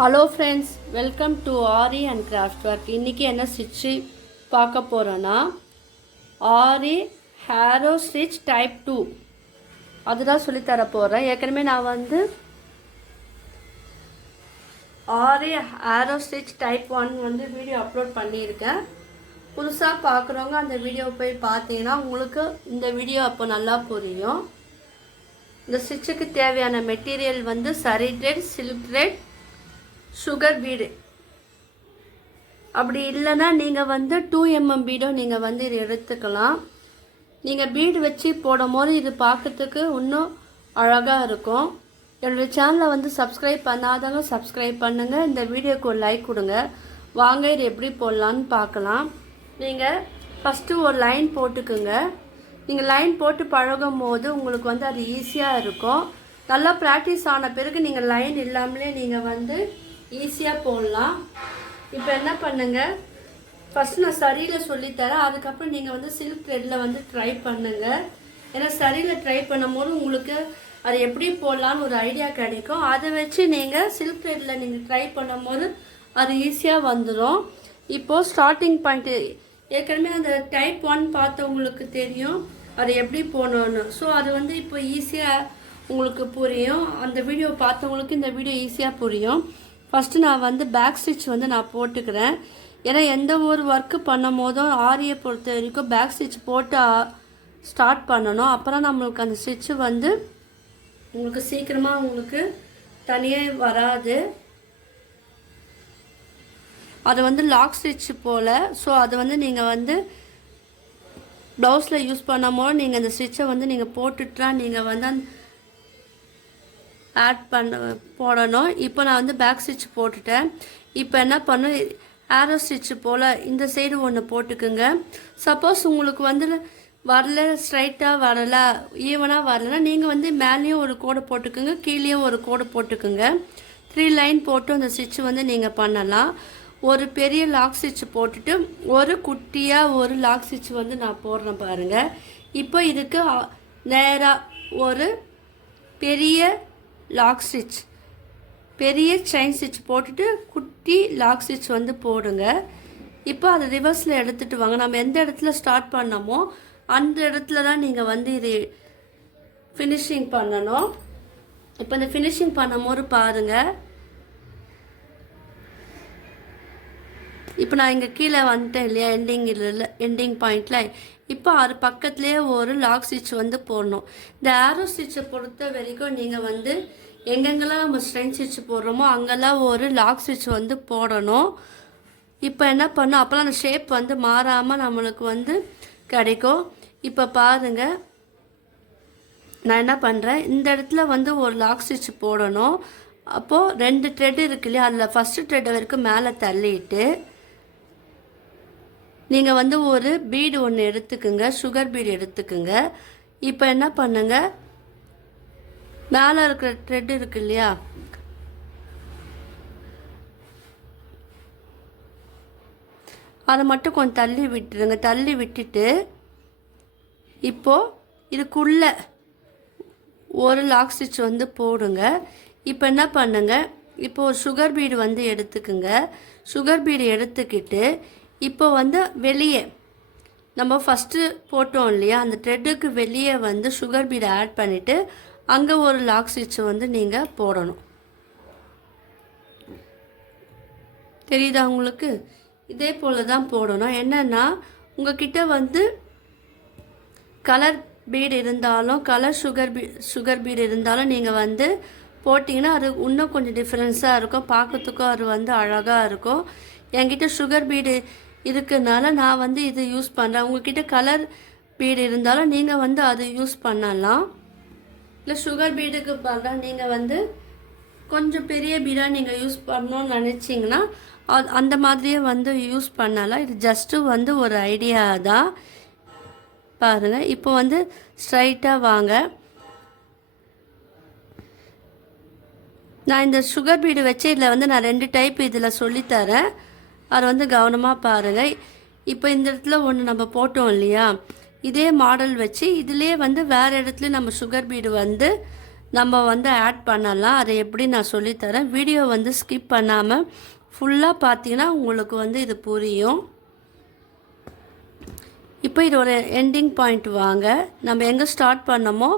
Hello friends, welcome to aari and craft work. இன்றைக்கி என்ன stitch பார்க்க போகிறோன்னா ஆரி ஹேரோ ஸ்டிச் டைப் 2 அதுதான் சொல்லித்தர போகிறேன். ஏற்கனவே நான் ஆரி ஹேரோ ஸ்டிச் டைப் 1 வீடியோ அப்லோட் பண்ணியிருக்கேன். புதுசாக பார்க்குறவங்க அந்த வீடியோ போய் பார்த்தீங்கன்னா உங்களுக்கு இந்த வீடியோ அப்போ நல்லா புரியும். இந்த ஸ்டிச்சுக்கு தேவையான மெட்டீரியல் சரி thread, silk thread, sugar bead. அப்படி இல்லைன்னா நீங்கள் 2mm பீடும் நீங்கள் இது எடுத்துக்கலாம். நீங்கள் பீடு வச்சு போடும் போது இது பார்க்கறதுக்கு இன்னும் அழகாக இருக்கும். என்னுடைய சேனலை சப்ஸ்கிரைப் பண்ணாதவங்க சப்ஸ்கிரைப் பண்ணுங்கள். இந்த வீடியோக்கு ஒரு லைக் கொடுங்க. வாங்க இது எப்படி போடலான்னு பார்க்கலாம். நீங்கள் ஃபஸ்ட்டு ஒரு லைன் போட்டுக்குங்க. நீங்கள் லைன் போட்டு பழகும் போது உங்களுக்கு அது ஈஸியாக இருக்கும். நல்லா ப்ராக்டிஸ் ஆன பிறகு நீங்கள் லைன் இல்லாமலே நீங்கள் ஈஸியாக போடலாம். இப்போ என்ன பண்ணுங்கள், ஃபஸ்ட்டு நான் சரியில் சொல்லித்தரேன். அதுக்கப்புறம் நீங்கள் சில்க் த்ரெட்டில் ட்ரை பண்ணுங்கள். ஏன்னா சரியில் ட்ரை பண்ணும்போது உங்களுக்கு அது எப்படி போடலான்னு ஒரு ஐடியா கிடைக்கும். அதை வச்சு நீங்கள் சில்க் த்ரெட்டில் நீங்கள் ட்ரை பண்ணும்போது அது ஈஸியாக வந்துடும். இப்போது ஸ்டார்டிங் பாயிண்ட்டு ஏற்கனவே அந்த டைப் 1 பார்த்தவங்களுக்கு தெரியும் அது எப்படி போடணும்னு. ஸோ அது இப்போ ஈஸியாக உங்களுக்கு புரியும். அந்த வீடியோ பார்த்தவங்களுக்கு இந்த வீடியோ ஈஸியாக புரியும். ஃபஸ்ட்டு நான் பேக் ஸ்டிச் நான் போட்டுக்கிறேன். ஏன்னா எந்த ஒரு ஒர்க்கு பண்ணும் போதும் ஆரியை பொறுத்த வரைக்கும் பேக் ஸ்டிச் போட்டு ஸ்டார்ட் பண்ணணும். அப்புறம் நம்மளுக்கு அந்த ஸ்டிச்சு உங்களுக்கு சீக்கிரமாக உங்களுக்கு தனியாக வராது. அது லாக் ஸ்டிச் போல். ஸோ அது நீங்கள் ப்ளவுஸில் யூஸ் பண்ணும் போது நீங்கள் அந்த ஸ்டிச்சை நீங்கள் போட்டுட்டா நீங்கள் ஆட் போடணும். இப்போ நான் பேக் ஸ்டிச் போட்டுட்டேன். இப்போ என்ன பண்ணும், ஆரோ ஸ்டிச்சு போல் இந்த சைடு ஒன்று போட்டுக்குங்க. சப்போஸ் உங்களுக்கு வரல, ஸ்ட்ரைட்டாக வரல, ஈவனாக வரலன்னா நீங்கள் மேலேயும் ஒரு கோடு போட்டுக்குங்க, கீழேயும் ஒரு கோடு போட்டுக்குங்க. 3 லைன் போட்டு அந்த ஸ்டிச்சு நீங்கள் பண்ணலாம். ஒரு பெரிய லாக் ஸ்டிச் போட்டுட்டு ஒரு குட்டியாக ஒரு லாக் ஸ்டிச் நான் போடுறேன் பாருங்கள். இப்போ இதுக்கு நேராக ஒரு பெரிய லாக் ஸ்டிச், பெரிய செயின் ஸ்டிச் போட்டுட்டு குட்டி லாக் ஸ்டிச் போடுங்க. இப்போ அதை ரிவர்ஸில் எடுத்துகிட்டு வாங்க. நம்ம எந்த இடத்துல ஸ்டார்ட் பண்ணமோ அந்த இடத்துல தான் நீங்கள் இது ஃபினிஷிங் பண்ணணும். இப்போ இந்த ஃபினிஷிங் பண்ணும்போது பாருங்கள். இப்போ நான் இங்கே கீழே வந்துட்டேன் இல்லையா, எண்டிங் பாயிண்டில். இப்போ அது பக்கத்துலேயே ஒரு லாக் ஸ்டிச் போடணும். இந்த ஆரோ ஸ்டிச்சை பொறுத்த வரைக்கும் நீங்கள் எங்கெங்கெல்லாம் நம்ம ஸ்ட்ரெயின் ஸ்டிச் போடுறோமோ அங்கெல்லாம் ஒரு லாக் ஸ்டிச் போடணும். இப்போ என்ன பண்ணணும், அப்போலாம் அந்த ஷேப் மாறாமல் நம்மளுக்கு கிடைக்கும். இப்போ பாருங்கள், நான் என்ன பண்ணுறேன், இந்த இடத்துல ஒரு லாக் ஸ்டிச் போடணும். அப்போது 2 த்ரெட் இருக்கு இல்லையா, அதில் ஃபஸ்ட்டு த்ரெட் வரைக்கும் மேலே தள்ளிட்டு நீங்கள் ஒரு பீடு ஒன்று எடுத்துக்குங்க, சுகர் பீடு எடுத்துக்குங்க. இப்போ என்ன பண்ணுங்க, மேலே இருக்கிற த்ரெட் இருக்கு இல்லையா, அதை மட்டும் கொஞ்சம் தள்ளி விட்டுருங்க. தள்ளி விட்டுட்டு இப்போது இதுக்குள்ளே ஒரு லாக் ஸ்டிச் போடுங்க. இப்போ என்ன பண்ணுங்க, இப்போ ஒரு சுகர் பீடு எடுத்துக்குங்க. சுகர் பீடு எடுத்துக்கிட்டு இப்போ வெளியே நம்ம ஃபஸ்ட்டு போட்டோம் இல்லையா, அந்த த்ரெட்டுக்கு வெளியே சுகர் பீடை ஆட் பண்ணிவிட்டு அங்கே ஒரு லாக் ஸ்டிச் நீங்கள் போடணும். தெரியுதா உங்களுக்கு? இதே போல் தான் போடணும். என்னென்னா உங்கள்கிட்ட கலர் பீடு இருந்தாலும் கலர் சுகர் பீடு இருந்தாலும் நீங்கள் போட்டிங்கன்னா அது இன்னும் கொஞ்சம் டிஃப்ரென்ஸாக இருக்கும், பார்க்கறதுக்கும் அது அழகாக இருக்கும். என்கிட்ட சுகர் பீடு இருக்குனால நான் இது யூஸ் பண்ணுறேன். உங்கள்கிட்ட கலர் பீடு இருந்தாலும் நீங்கள் அது யூஸ் பண்ணலாம். இல்லை சுகர் பீடுக்கு பார்த்தா நீங்கள் கொஞ்சம் பெரிய பீடாக நீங்கள் யூஸ் பண்ணணும்னு நினச்சிங்கன்னா அந்த மாதிரியே யூஸ் பண்ணலாம். இது ஜஸ்ட்டு ஒரு ஐடியா தான். பாருங்கள், இப்போ ஸ்ட்ரைட்டாக வாங்க. நான் இந்த சுகர் பீடு வச்சு இதில் நான் 2 டைப் இதில் சொல்லித்தரேன். அது கவனமாக பாருங்கள். இப்போ இந்த இடத்துல ஒன்று நம்ம போட்டோம் இல்லையா, இதே மாடல் வச்சு இதிலே வேறு இடத்துல நம்ம சுகர் பீடு நம்ம வந்து ஆட் பண்ணலாம். அதை எப்படி நான் சொல்லித்தரேன். வீடியோ வந்து ஸ்கிப் பண்ணாமல் ஃபுல்லாக பார்த்தீங்கன்னா உங்களுக்கு வந்து இது புரியும். இப்போ இது ஒரு எண்டிங் பாயிண்ட் வாங்க. நம்ம எங்கே ஸ்டார்ட் பண்ணமோ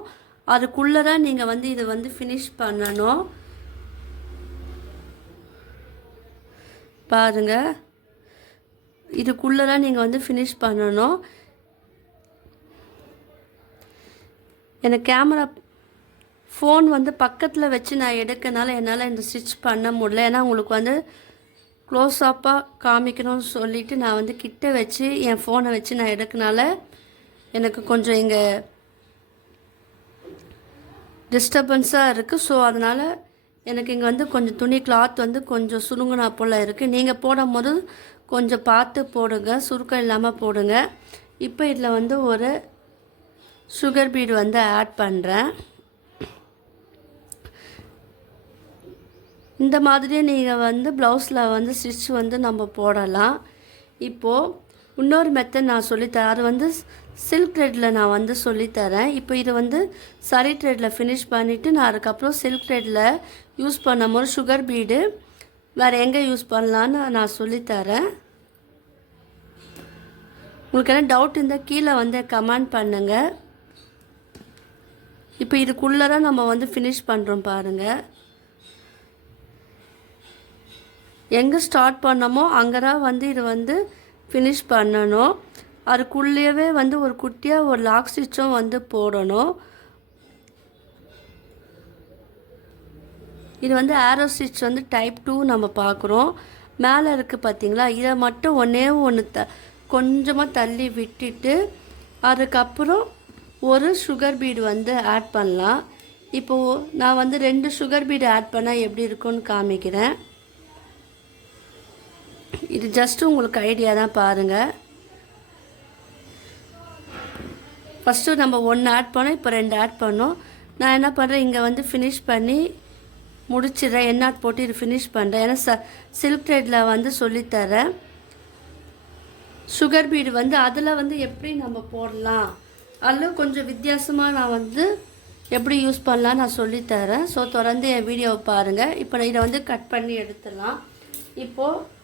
அதுக்குள்ளே தான் நீங்கள் வந்து இது வந்து ஃபினிஷ் பண்ணணும். பாருங்கள், இதுக்குள்ளே தான் நீங்கள் வந்து ஃபினிஷ் பண்ணணும். எனக்கு கேமரா ஃபோன் வந்து பக்கத்தில் வச்சு நான் எடுக்கனால என்னால் இந்த ஸ்டிச் பண்ண முடியல. ஏன்னா உங்களுக்கு வந்து க்ளோஸ்அப்பாக காமிக்கணும்னு சொல்லிவிட்டு நான் வந்து கிட்ட வச்சு என் ஃபோனை வச்சு நான் எடுக்கனால எனக்கு கொஞ்சம் இங்கே டிஸ்டர்பன்ஸாக இருக்குது. ஸோ அதனால் எனக்கு இங்கே வந்து கொஞ்சம் துணி கிளாத் வந்து கொஞ்சம் சுருங்கினா போல் இருக்குது. நீங்கள் போடும் போது கொஞ்சம் பார்த்து போடுங்க, சுருக்கம் இல்லாமல் போடுங்க. இப்போ இதில் வந்து ஒரு சுகர் பீட் வந்து ஆட் பண்ணுறேன். இந்த மாதிரியே நீங்கள் வந்து ப்ளவுஸில் வந்து ஸ்டிச் வந்து நம்ம போடலாம். இப்போது இன்னொரு மெத்தட் நான் சொல்லித்தரேன். அது வந்து சில்க் த்ரெட்டில் நான் வந்து சொல்லித்தரேன். இப்போ இது வந்து சரி த்ரெட்டில் ஃபினிஷ் பண்ணிவிட்டு நான் அதுக்கப்புறம் சில்க் த்ரெட்டில் யூஸ் பண்ணும்போது சுகர் பீடு வேறு எங்கே யூஸ் பண்ணலான்னு நான் சொல்லித்தரேன். உங்களுக்கு என்ன டவுட் இருந்தால் கீழே வந்து கமெண்ட் பண்ணுங்கள். இப்போ இதுக்குள்ளே தான் நம்ம வந்து ஃபினிஷ் பண்ணுறோம் பாருங்கள். எங்கே ஸ்டார்ட் பண்ணமோ அங்கே தான் வந்து இது வந்து ஃபினிஷ் பண்ணணும். அதுக்குள்ளேயே வந்து ஒரு குட்டியாக ஒரு லாக் ஸ்டிச்சும் வந்து போடணும். இது வந்து ஆரோ ஸ்டிச் வந்து டைப் 2 நம்ம பார்க்குறோம். மேலே இருக்குது பார்த்தீங்களா, இதை மட்டும் ஒன்று கொஞ்சமாக தள்ளி விட்டுட்டு அதுக்கப்புறம் ஒரு சுகர் பீடு வந்து ஆட் பண்ணலாம். இப்போது நான் வந்து 2 சுகர் பீடு ஆட் பண்ணால் எப்படி இருக்குன்னு காமிக்கிறேன். இது ஜஸ்ட்டு உங்களுக்கு ஐடியா தான், பாருங்கள். ஃபஸ்ட்டு நம்ம 1 ஆட் பண்ணோம், இப்போ 2 ஆட் பண்ணோம். நான் என்ன பண்ணுறேன், இங்கே வந்து ஃபினிஷ் பண்ணி முடிச்சிடுறேன். எண்ணாட் போட்டு இது ஃபினிஷ் பண்ணுறேன். ஏன்னா சில்க் த்ரெட்டில் வந்து சொல்லித்தரேன். சுகர் பீடு வந்து அதில் வந்து எப்படி நம்ம போடலாம், அதில் கொஞ்சம் வித்தியாசமாக நான் வந்து எப்படி யூஸ் பண்ணலாம் நான் சொல்லித்தரேன். ஸோ தொடர்ந்து என் வீடியோவை பாருங்கள். இப்போ நான் இதை வந்து கட் பண்ணி எடுத்துடலாம். இப்போது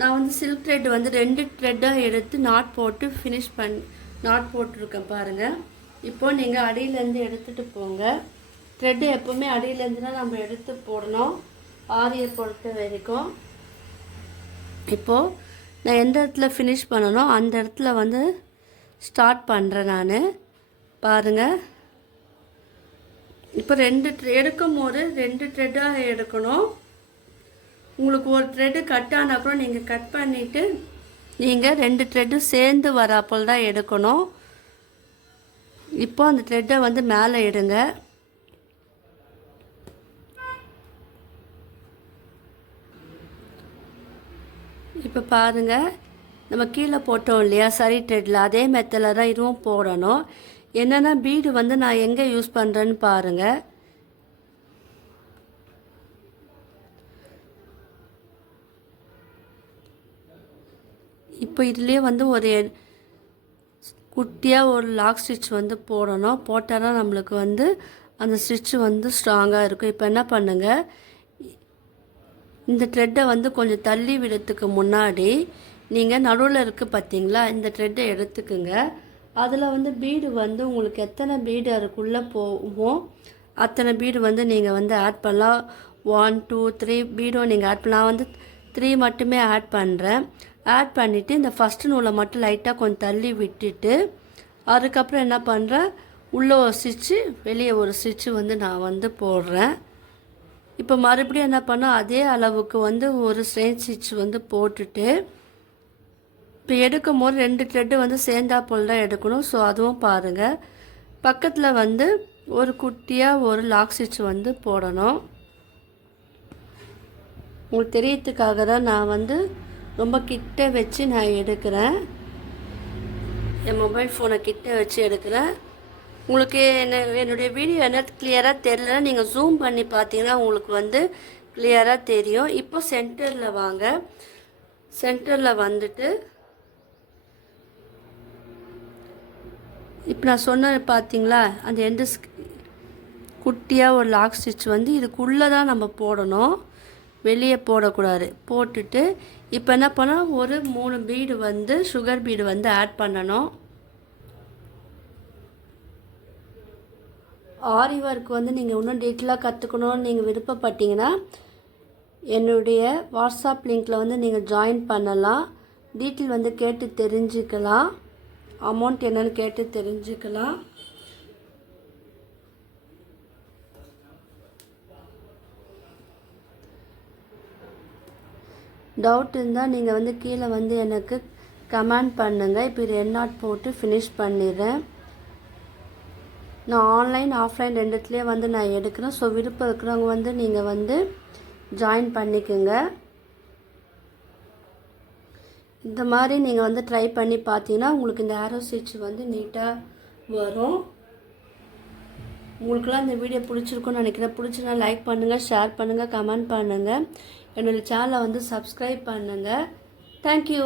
நான் வந்து சில்க் த்ரெட் வந்து 2 த்ரெட்டாக எடுத்து நாட் போட்டு ஃபினிஷ் நாட் போட்டிருக்கேன் பாருங்கள். இப்போது நீங்கள் அடியிலேருந்து எடுத்துகிட்டு போங்க. த்ரெட்டு எப்போவுமே அடியிலேருந்து தான் நம்ம எடுத்து போடணும், ஆரியை பொறுத்த வரைக்கும். இப்போது நான் எந்த இடத்துல ஃபினிஷ் பண்ணணும் அந்த இடத்துல வந்து ஸ்டார்ட் பண்ணுறேன் நான். பாருங்கள், இப்போ 2 எடுக்கும் போது 2 த்ரெட்டாக எடுக்கணும். உங்களுக்கு ஒரு த்ரெட்டு கட் ஆனால் கூட நீங்கள் கட் பண்ணிவிட்டு நீங்கள் 2 த்ரெட்டு சேர்ந்து வராப்போல் தான் எடுக்கணும். இப்போ அந்த த்ரெட்டை வந்து மேலே எடுங்க. இப்போ பாருங்கள், நம்ம கீழே போட்டோம் இல்லையா சரி த்ரெட்டில், அதே மெத்தடில் தான் இதுவும் போடணும். என்னென்னா பீடு வந்து நான் எங்கே யூஸ் பண்ணுறேன்னு பாருங்கள். இப்போ இதுலேயே வந்து ஒரு குட்டியாக ஒரு லாக் ஸ்டிச் வந்து போடணும். போட்டால் தான் நம்மளுக்கு வந்து அந்த ஸ்டிச்சு வந்து ஸ்ட்ராங்காக இருக்கும். இப்போ என்ன பண்ணுங்கள், இந்த த்ரெட்டை வந்து கொஞ்சம் தள்ளி விடுறதுக்கு முன்னாடி நீங்கள் நடுவில் இருக்குது பார்த்தீங்களா, இந்த த்ரெட்டை எடுத்துக்குங்க. அதில் வந்து பீடு வந்து உங்களுக்கு எத்தனை பீடு அதுக்குள்ளே போகுமோ அத்தனை பீடு வந்து நீங்கள் வந்து ஆட் பண்ணலாம். 1 2 3 பீடும் நீங்கள் ஆட் பண்ணலாம். நான் வந்து 3 மட்டுமே ஆட் பண்ணுறேன். ஆட் பண்ணிவிட்டு இந்த ஃபஸ்ட்டு நூலை மட்டும் லைட்டாக கொஞ்சம் தள்ளி விட்டுட்டு அதுக்கப்புறம் என்ன பண்ணுறேன், உள்ளே ஒரு ஸ்டிச்சு வெளியே ஒரு ஸ்டிச்சு வந்து நான் வந்து போடுறேன். இப்போ மறுபடியும் என்ன பண்ணோம், அதே அளவுக்கு வந்து ஒரு ஸ்ட்ரெயின் ஸ்டிச் வந்து போட்டுட்டு இப்போ எடுக்கும் போது 2 த்ரெட்டு வந்து சேர்ந்தா போல் தான் எடுக்கணும். ஸோ அதுவும் பாருங்கள். பக்கத்தில் வந்து ஒரு குட்டியாக ஒரு லாக் ஸ்டிச் வந்து போடணும். உங்களுக்கு தெரியறதுக்காக தான் நான் வந்து ரொம்ப கிட்ட வச்சு நான் எடுக்கிறேன். என் மொபைல் ஃபோனை கிட்ட வச்சு எடுக்கிறேன். உங்களுக்கு என்னுடைய வீடியோ என்ன கிளியராக தெரியலன்னா நீங்கள் ஜூம் பண்ணி பார்த்தீங்கன்னா உங்களுக்கு வந்து கிளியராக தெரியும். இப்போ சென்டரில் வாங்க. சென்டரில் வந்துட்டு இப்போ நான் சொன்ன பார்த்தீங்களா, அந்த எண்டு குட்டியாக ஒரு லாக் ஸ்டிச் வந்து இதுக்குள்ளே தான் நம்ம போடணும், வெளியே போடக்கூடாது. போட்டுட்டு இப்போ என்ன பண்ணால் ஒரு 3 பீடு வந்து சுகர் பீடு வந்து ஆட் பண்ணணும். ஆரி ஒர்க் வந்து நீங்கள் இன்னும் டீட்டெயிலாக கற்றுக்கணும்னு நீங்கள் விருப்பப்பட்டீங்கன்னா என்னுடைய வாட்ஸ்அப் லிங்க்கில் வந்து நீங்கள் ஜாயின் பண்ணலாம். டீட்டெயில் வந்து கேட்டு தெரிஞ்சுக்கலாம், அமௌண்ட் என்னன்னு கேட்டு தெரிஞ்சுக்கலாம். டவுட் இருந்தால் நீங்கள் வந்து கீழே வந்து எனக்கு கமெண்ட் பண்ணுங்கள். இப்போ இது எண்ணாட் போட்டு ஃபினிஷ் பண்ணிடுறேன். நான் ஆன்லைன் ஆஃப்லைன் ரெண்டுத்துலேயே வந்து நான் எடுக்கிறேன். ஸோ விருப்பம் இருக்கிறவங்க வந்து நீங்கள் வந்து ஜாயின் பண்ணிக்கோங்க. இந்த மாதிரி நீங்கள் வந்து ட்ரை பண்ணி பார்த்தீங்கன்னா உங்களுக்கு இந்த ஆரோ ஸ்டிச் வந்து நீட்டாக வரும். உங்களுக்குலாம் இந்த வீடியோ பிடிச்சிருக்குன்னு நினைக்கிறேன். பிடிச்சிருந்தா லைக் பண்ணுங்கள், ஷேர் பண்ணுங்கள், கமெண்ட் பண்ணுங்கள். என்னோடய சேனலை வந்து சப்ஸ்கிரைப் பண்ணுங்கள். தேங்க்யூ.